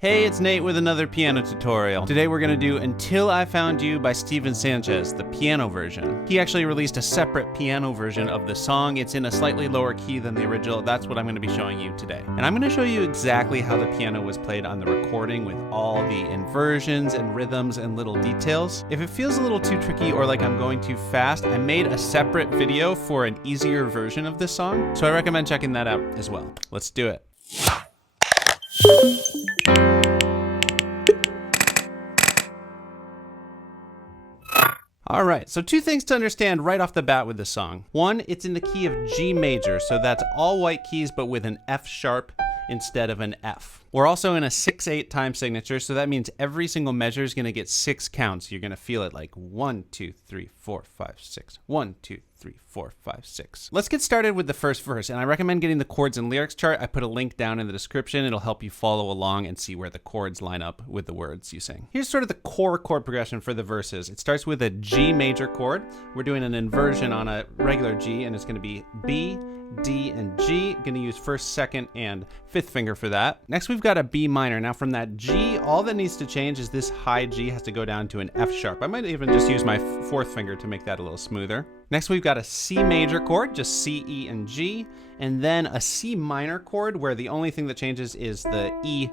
Hey, it's Nate with another piano tutorial. Today we're going to do Until I Found You by Steven Sanchez, the piano version. He actually released a separate piano version of the song. It's in a slightly lower key than the original. That's what I'm going to be showing you today. And I'm going to show you exactly how the piano was played on the recording with all the inversions and rhythms and little details. If it feels a little too tricky or like I'm going too fast, I made a separate video for an easier version of this song. So I recommend checking that out as well. Let's do it. All right, so two things to understand right off the bat with this song. One, it's in the key of G major, so that's all white keys but with an F sharp instead of an F. We're also in a 6/8 time signature, so that means every single measure is going to get 6 counts. You're going to feel it like 1, 2, 3, 4, 5, 6. 1, 2, 3, 4, 5, 6. Let's get started with the first verse, and I recommend getting the chords and lyrics chart. I put a link down in the description. It'll help you follow along and see where the chords line up with the words you sing. Here's sort of the core chord progression for the verses. It starts with a G major chord. We're doing an inversion on a regular G, and it's going to be B, D, and G. Going to use first, second, and fifth finger for that. Next, we've got a B minor. Now from that G, all that needs to change is this high G has to go down to an F sharp. I might even just use my fourth finger to make that a little smoother. Next, we've got a C major chord, just C, E, and G, and then a C minor chord where the only thing that changes is the E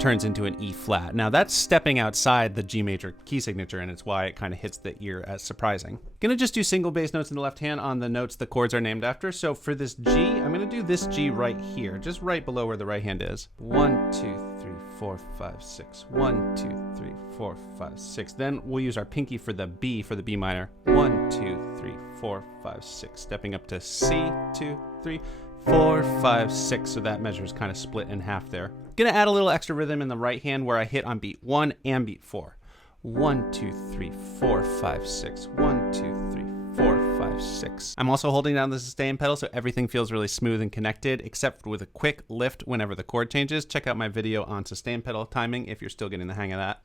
turns into an E flat. Now that's stepping outside the G major key signature, and it's why it kind of hits the ear as surprising. Gonna just do single bass notes in the left hand on the notes the chords are named after. So for this G, I'm gonna do this G right here, just right below where the right hand is. 1, 2, 3, 4, 5, 6. 1, 2, 3, 4, 5, 6. Then we'll use our pinky for the B minor. 1, 2, 3, 4, 5, 6. Stepping up to C, 2, 3, 4, 5, 6. So that measure is kind of split in half there. Gonna add a little extra rhythm in the right hand where I hit on beat 1 and beat 4. 1, 2, 3, 4, 5, 6. 1, 2, 3, 4, 5, 6. I'm also holding down the sustain pedal so everything feels really smooth and connected, except with a quick lift whenever the chord changes. Check out my video on sustain pedal timing if you're still getting the hang of that.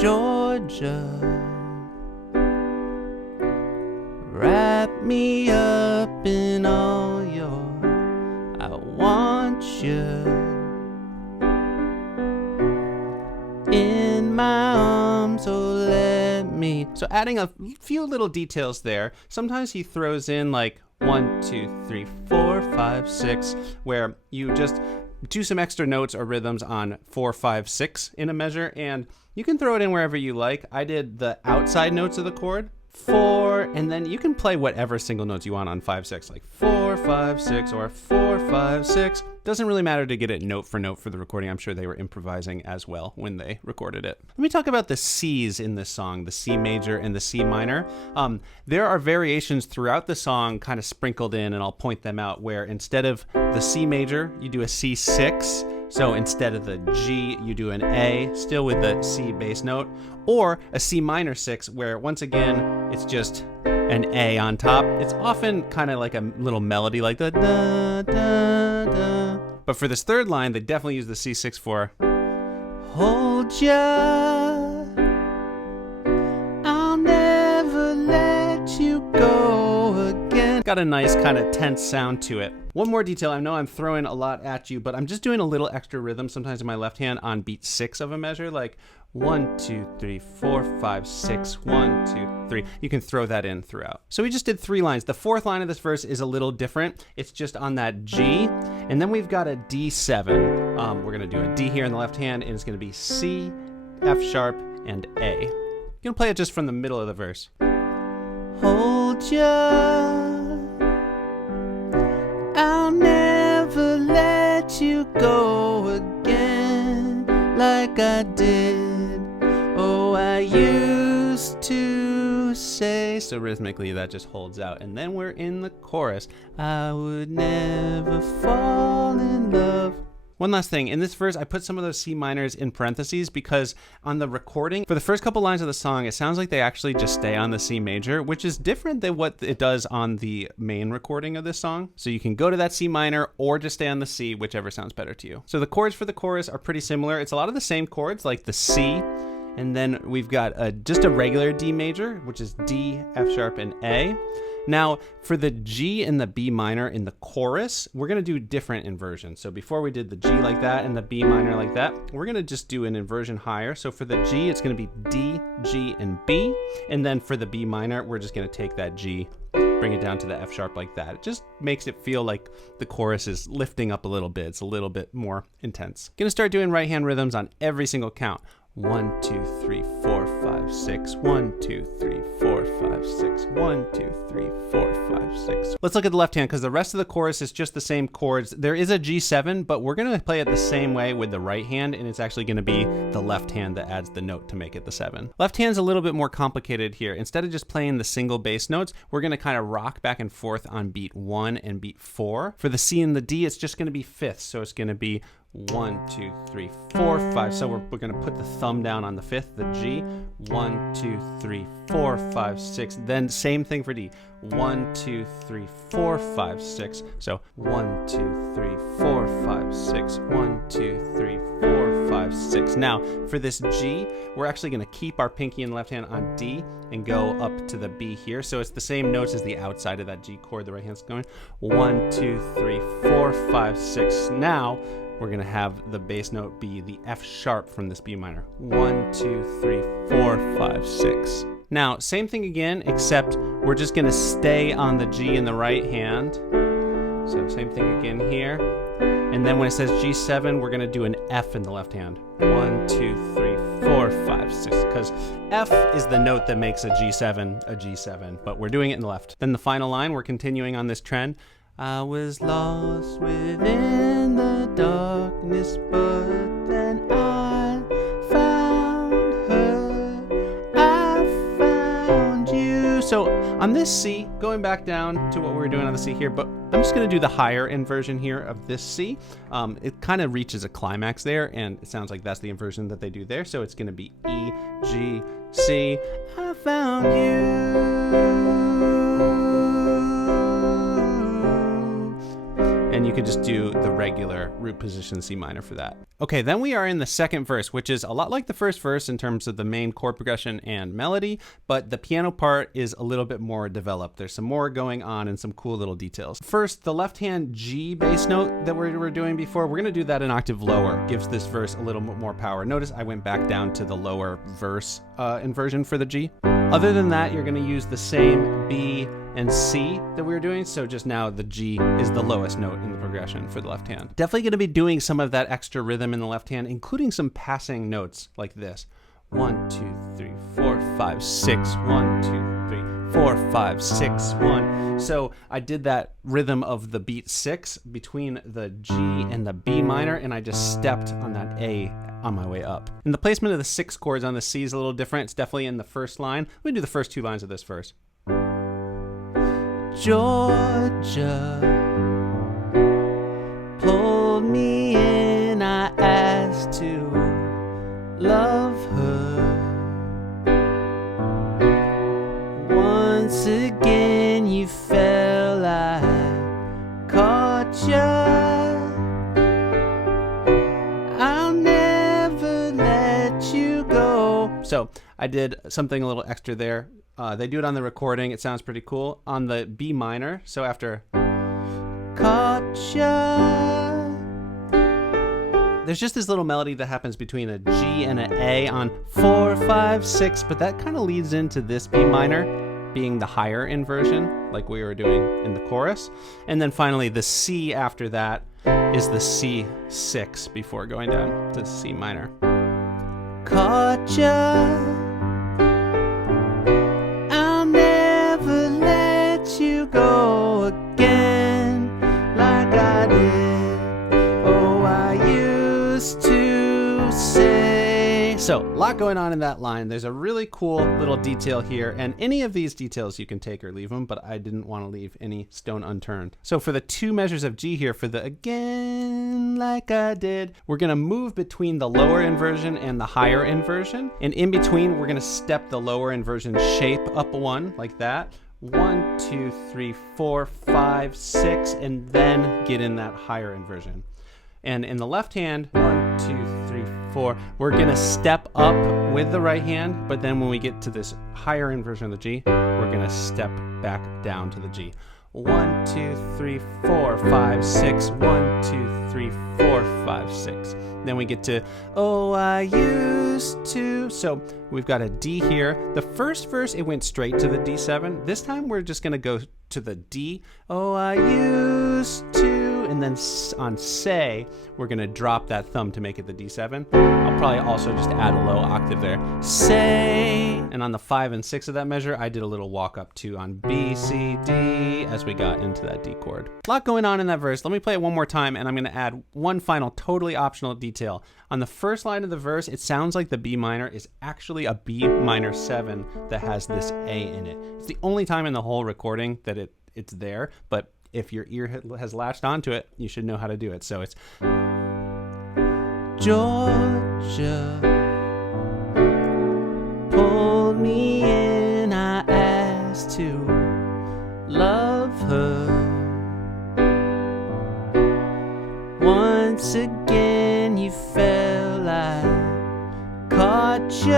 Georgia, wrap me up in all your I want you in my arms, oh let me. So adding a few little details there. Sometimes he throws in like 1, 2, 3, 4, 5, 6, where you just do some extra notes or rhythms on 4, 5, 6 in a measure, and you can throw it in wherever you like. I did the outside notes of the chord, 4, and then you can play whatever single notes you want on 5, 6, like 4, 5, 6, or 4, 5, 6. Doesn't really matter to get it note for the recording. I'm sure they were improvising as well when they recorded it. Let me talk about the C's in this song, the C major and the C minor. There are variations throughout the song kind of sprinkled in, and I'll point them out, where instead of the C major, you do a C6. So instead of the G, you do an A, still with the C bass note, or a C minor 6, where once again, it's just an A on top. It's often kind of like a little melody like the da, da, da. But for this third line, they definitely use the C6 for hold ya, I'll never let you go again. Got a nice kind of tense sound to it. One more detail, I know I'm throwing a lot at you, but I'm just doing a little extra rhythm sometimes in my left hand on beat 6 of a measure, like 1, 2, 3, 4, 5, 6, 1, 2, 3. You can throw that in throughout. So we just did 3 lines. The fourth line of this verse is a little different. It's just on that G, and then we've got a D7. We're gonna do a D here in the left hand, and it's gonna be C, F sharp, and A. You can play it just from the middle of the verse. Hold ya, I'll never let you go again like I did. Oh, I used to say. So rhythmically that just holds out. And then we're in the chorus. I would never fall in love. One last thing, in this verse, I put some of those C minors in parentheses because on the recording, for the first couple lines of the song, it sounds like they actually just stay on the C major, which is different than what it does on the main recording of this song. So you can go to that C minor or just stay on the C, whichever sounds better to you. So the chords for the chorus are pretty similar. It's a lot of the same chords, like the C, and then we've got just a regular D major, which is D, F sharp, and A. Now, for the G and the B minor in the chorus, we're going to do different inversions. So before we did the G like that and the B minor like that, we're going to just do an inversion higher. So for the G, it's going to be D, G, and B. And then for the B minor, we're just going to take that G, bring it down to the F sharp like that. It just makes it feel like the chorus is lifting up a little bit. It's a little bit more intense. Going to start doing right hand rhythms on every single count. 1, 2, 3, 4, 5, 6. 1, 2, 3, 4, 5, 6. 1, 2, 3, 4, 5, 6. Let's look at the left hand because the rest of the chorus is just the same chords. There is a G7, but we're going to play it the same way with the right hand, and it's actually going to be the left hand that adds the note to make it the 7. Left hand's a little bit more complicated here. Instead of just playing the single bass notes, we're going to kind of rock back and forth on beat 1 and beat 4. For the C and the D, it's just going to be fifths, so it's going to be 1, 2, 3, 4, 5. So we're going to put the thumb down on the fifth, the G. 1, 2, 3, 4, 5, 6. Then same thing for D. 1, 2, 3, 4, 5, 6. So 1, 2, 3, 4, 5, 6. 1, 2, 3, 4, 5, 6. Now for this G, we're actually going to keep our pinky in the left hand on D and go up to the B here. So it's the same notes as the outside of that G chord. The right hand's going 1, 2, 3, 4, 5, 6. Now we're going to have the bass note be the F sharp from this B minor. 1, 2, 3, 4, 5, 6. Now, same thing again, except we're just going to stay on the G in the right hand. So same thing again here. And then when it says G7, we're going to do an F in the left hand. 1, 2, 3, 4, 5, 6. Because F is the note that makes a G7, but we're doing it in the left. Then the final line, we're continuing on this trend. I was lost within the darkness, but then I found her. I found you. So on this C, going back down to what we were doing on the C here, but I'm just going to do the higher inversion here of this C. It kind of reaches a climax there, and it sounds like that's the inversion that they do there. So it's going to be E, G, C. I found you. And you could just do the regular root position C minor for that. Okay, then we are in the second verse, which is a lot like the first verse in terms of the main chord progression and melody, but the piano part is a little bit more developed. There's some more going on and some cool little details. First, the left hand G bass note that we were doing before, we're gonna do that an octave lower. Gives this verse a little bit more power. Notice I went back down to the lower verse inversion for the G. Other than that, you're gonna use the same B and C that we were doing. So just now the G is the lowest note in the progression for the left hand. Definitely gonna be doing some of that extra rhythm in the left hand, including some passing notes like this. 1, 2, 3, 4, 5, 6. 1, 2, 3, 4, 5, 6, 1. So I did that rhythm of the beat 6 between the G and the B minor, and I just stepped on that A on my way up. And the placement of the 6 chords on the C is a little different. It's definitely in the first line. Let me do the first 2 lines of this verse. Georgia pulled me in, I asked to love her. Once again you fell, I caught ya. I'll never let you go. So I did something a little extra there. They do it on the recording. It sounds pretty cool. On the B minor, so after caught ya, there's just this little melody that happens between a G and an A on 4, 5, 6, but that kind of leads into this B minor being the higher inversion, like we were doing in the chorus. And then finally, the C after that is the C6 before going down to C minor. Caught ya. You go again like I did. Oh, I used to say. So, a lot going on in that line. There's a really cool little detail here, and any of these details you can take or leave them, but I didn't want to leave any stone unturned. So for the 2 measures of G here, for the again like I did, we're going to move between the lower inversion and the higher inversion, and in between we're going to step the lower inversion shape up 1 like that. 1, 2, 3, 4, 5, 6, and then get in that higher inversion. And in the left hand, 1, 2, 3, 4. We're gonna step up with the right hand, but then when we get to this higher inversion of the G, we're gonna step back down to the G. 1, 2, 3, 4, 5, 6. 1, 2, 3, 4, 5, 6. Then we get to, oh, I used to. So we've got a D here. The first verse, it went straight to the D7. This time we're just gonna go to the D. Oh, I used to. And then on say, we're gonna drop that thumb to make it the D7. I'll probably also just add a low octave there. Say. And on the 5 and 6 of that measure, I did a little walk up too on B, C, D as we got into that D chord. A lot going on in that verse. Let me play it one more time, and I'm gonna add one final totally optional detail. On the first line of the verse, it sounds like the B minor is actually a B minor 7 that has this A in it. It's the only time in the whole recording that it's there, but if your ear has latched onto it, you should know how to do it. So it's Georgia pulled me in, I asked to love her. Once again you fell, I caught you.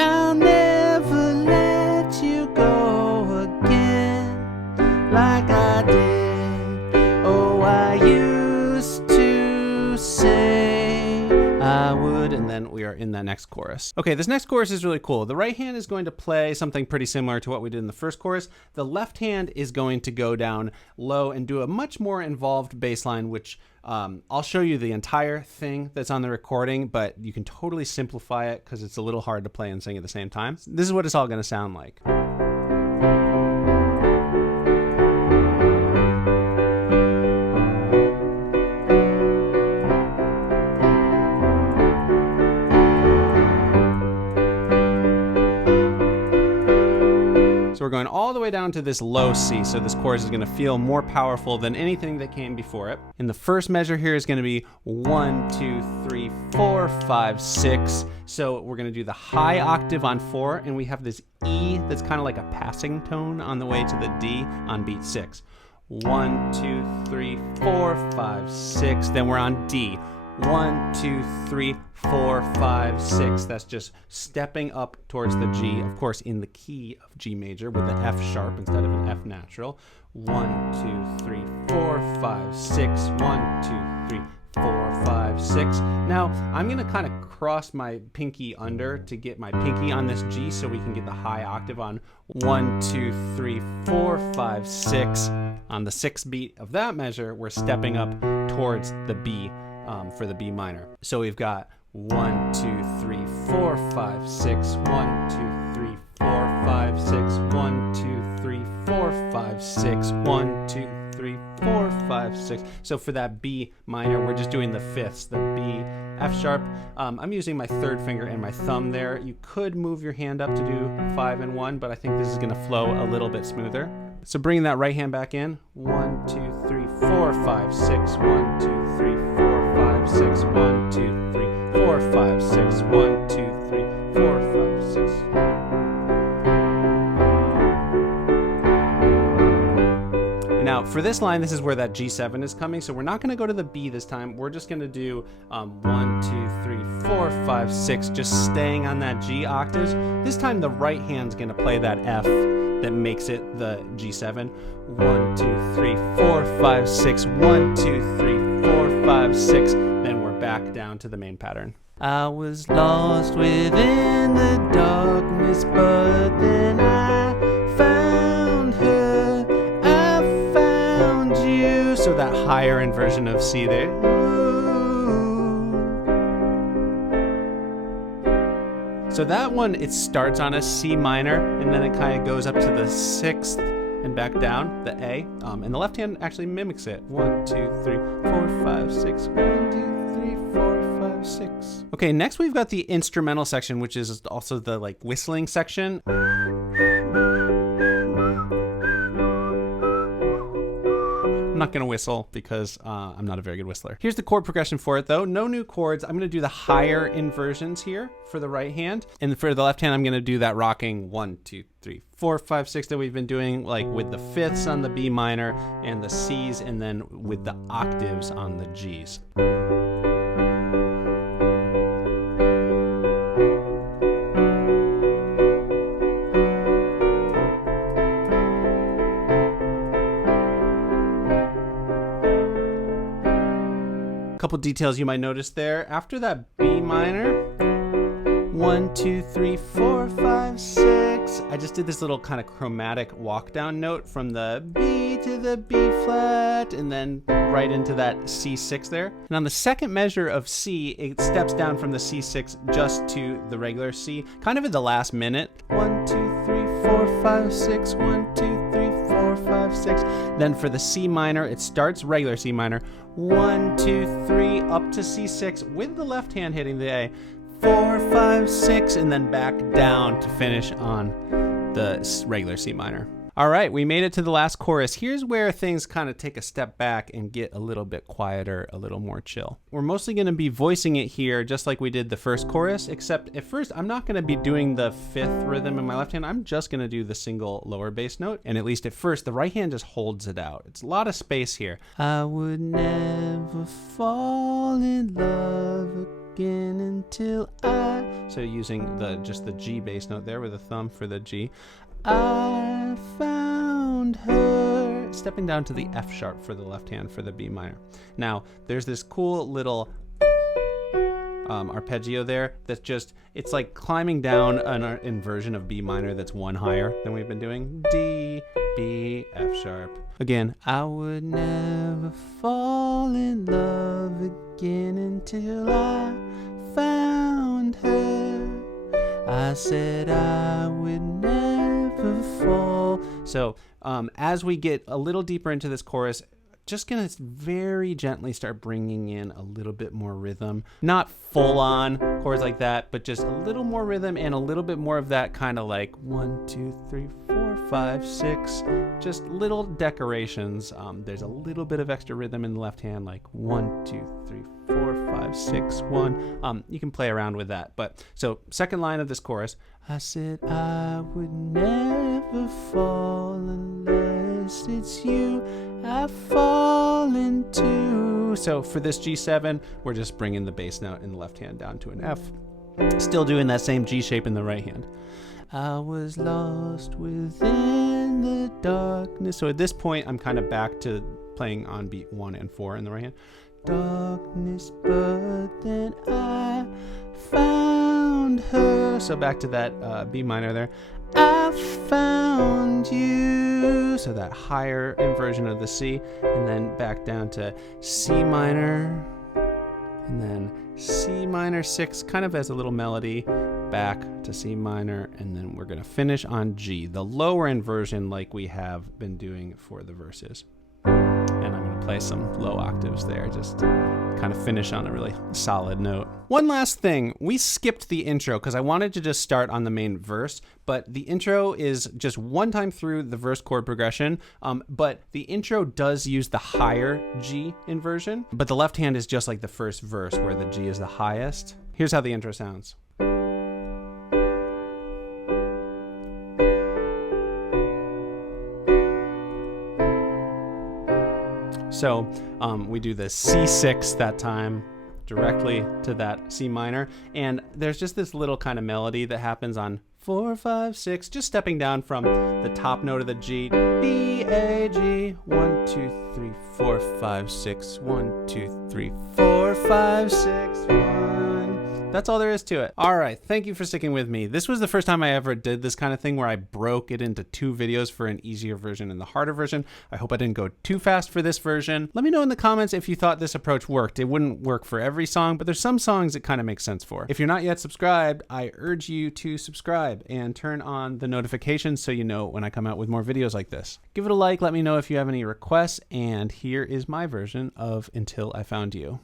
I'll never let you go again like I did. Oh, I used to say I would. And then we are in that next chorus. Okay, this next chorus is really cool. The right hand is going to play something pretty similar to what we did in the first chorus. The left hand is going to go down low and do a much more involved bass line, which I'll show you the entire thing that's on the recording, but you can totally simplify it because it's a little hard to play and sing at the same time. This is what it's all going to sound like. So we're going all the way down to this low C, so this chorus is going to feel more powerful than anything that came before it. And the first measure here is going to be 1, 2, 3, 4, 5, 6. So we're going to do the high octave on 4, and we have this E that's kind of like a passing tone on the way to the D on beat 6. 1, 2, 3, 4, 5, 6. Then we're on D. 1, 2, 3, 4, 5, 6. That's just stepping up towards the G, of course, in the key of G major with the F sharp instead of an F natural. 1, 2, 3, 4, 5, 6. 1, 2, 3, 4, 5, 6. Now, I'm going to kind of cross my pinky under to get my pinky on this G so we can get the high octave on 1, 2, 3, 4, 5, 6. On the 6th beat of that measure, we're stepping up towards the B for the B minor. So we've got 1, 2, 3, 4, 5, 6. 1, 2, 3, 4, 5, 6. 1, 2, 3, 4, 5, 6. 1, 2, 3, 4, 5, 6. So for that B minor, we're just doing the fifths, the B, F sharp. I'm using my third finger and my thumb there. You could move your hand up to do 5 and 1, but I think this is going to flow a little bit smoother. So bringing that right hand back in. 1, 2, 3, 4, 5, 6. 1, 2, 3, 4, 5, 6. 1, 2, 3, 4, 5, 6. 1, 2, 3, 4, 5, 6. Now for this line, this is where that G7 is coming. So we're not going to go to the B this time. We're just going to do 1, 2, 3, 4, 5, 6, just staying on that G octaves. This time the right hand's going to play that F that makes it the G7. 1, 2, 3, 4, 5, 6. 1, 2, 3, 4, 5, 6. Then we're back down to the main pattern. I was lost within the darkness, but then I found her. I found you. So that higher inversion of C there. So that one, it starts on a C minor, and then it kind of goes up to the 6th and back down, the A. And the left hand actually mimics it. 1, 2, 3, 4, 5, 6. 1, 2, 3, 4, 5, 6. Okay, next we've got the instrumental section, which is also the like whistling section. I'm not going to whistle because I'm not a very good whistler. Here's the chord progression for it though. No new chords. I'm going to do the higher inversions here for the right hand. And for the left hand, I'm going to do that rocking 1, 2, 3, 4, 5, 6 that we've been doing, like with the fifths on the B minor and the C's, and then with the octaves on the G's. Couple details you might notice there. After that B minor, 1, 2, 3, 4, 5, 6. I just did this little kind of chromatic walk down note from the B to the B flat and then right into that C6 there. And on the second measure of C, it steps down from the C6 just to the regular C, kind of in the last minute. 1, 2, 3, 4, 5, 6. 1, 2, 3, 4, 5, 6. Then for the C minor, it starts regular C minor. 1, 2, 3, up to C6 with the left hand hitting the A. 4, 5, 6, and then back down to finish on the regular C minor. All right, we made it to the last chorus. Here's where things kind of take a step back and get a little bit quieter, a little more chill. We're mostly going to be voicing it here just like we did the first chorus, except at first I'm not going to be doing the fifth rhythm in my left hand. I'm just going to do the single lower bass note. And at least at first, the right hand just holds it out. It's a lot of space here. I would never fall in love again until I... So using just the G bass note there with a thumb for the G. I found her. Stepping down to the F sharp for the left hand for the B minor. Now, there's this cool little arpeggio there that's just, it's like climbing down an inversion of B minor that's one higher than we've been doing. D, B, F sharp. Again, I would never fall in love again until I found her. I said I would never fall. So as we get a little deeper into this chorus, just gonna very gently start bringing in a little bit more rhythm. Not full on chords like that, but just a little more rhythm and a little bit more of that kind of like 1, 2, 3, 4, 5, 6, just little decorations. There's a little bit of extra rhythm in the left hand, like 1, 2, 3, 4, 5, 6, 1. You can play around with that. But so second line of this chorus, I said I would never fall unless it's you I fall into. So for this G7, we're just bringing the bass note in the left hand down to an F. Still doing that same G shape in the right hand. I was lost within the darkness. So at this point, I'm kind of back to playing on beat 1 and 4 in the right hand. Darkness, but then I found her. So back to that B minor there. I found you. So that higher inversion of the C, and then back down to C minor, and then C minor 6, kind of as a little melody, back to C minor, and then we're gonna finish on G, the lower inversion like we have been doing for the verses. And I'm gonna play some low octaves there, just kind of finish on a really solid note. One last thing, we skipped the intro because I wanted to just start on the main verse, but the intro is just one time through the verse chord progression, but the intro does use the higher G inversion, but the left hand is just like the first verse where the G is the highest. Here's how the intro sounds. So we do the C6 that time directly to that C minor, and there's just this little kind of melody that happens on 4, 5, 6, just stepping down from the top note of the G, B, A, G, 1, 2, 3, 4, 5, 6, 1, 2, 3, 4, 5, 6, 1. That's all there is to it. All right, thank you for sticking with me. This was the first time I ever did this kind of thing where I broke it into 2 videos for an easier version and the harder version. I hope I didn't go too fast for this version. Let me know in the comments if you thought this approach worked. It wouldn't work for every song, but there's some songs it kind of makes sense for. If you're not yet subscribed, I urge you to subscribe and turn on the notifications so you know when I come out with more videos like this. Give it a like, let me know if you have any requests, and here is my version of Until I Found You.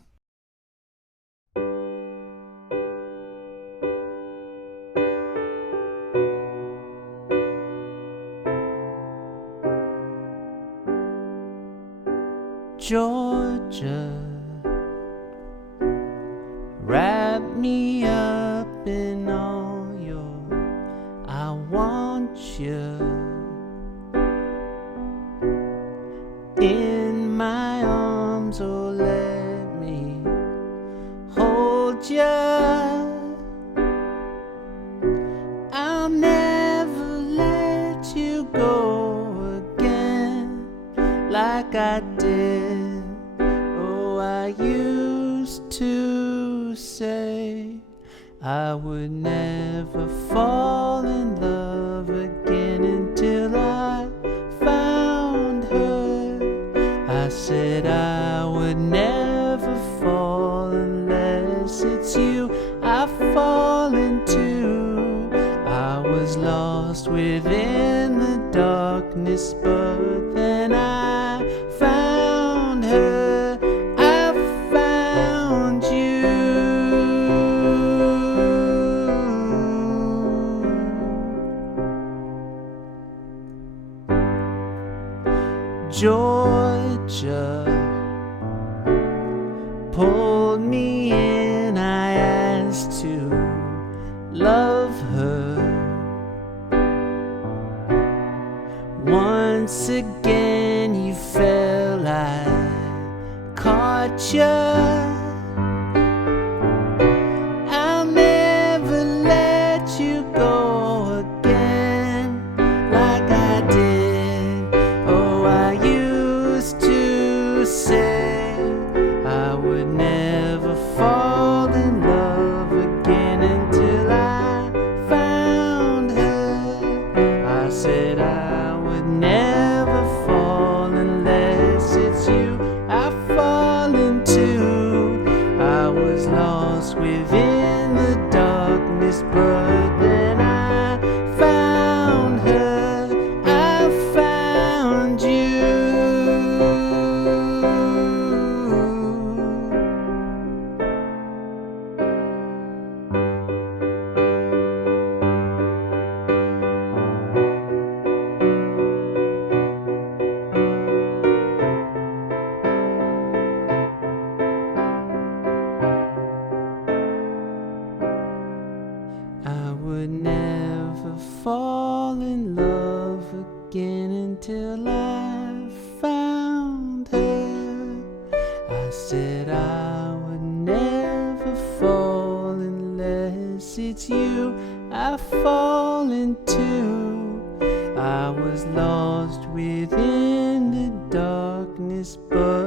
wrap me up in all your I want you in my arms, oh let me hold you. I'll never let you go again like I did. Oh, I used to say I would never fall in love again until I found her. I said I would never fall unless it's you I fall into. I was lost within the darkness, but then I found her. I found you. Georgia pulled me in, I asked to love her. Once again you fell, I caught you. I'll never let you go again like I did. Oh, I used to say I would never fall in love again until I found her. I said I would never fall unless it's you I fall into. I was lost within the darkness, but then I found her. I found you. I would never fall in love again until I found her. I said I would never fall unless it's you I fall into. I was lost within the darkness, but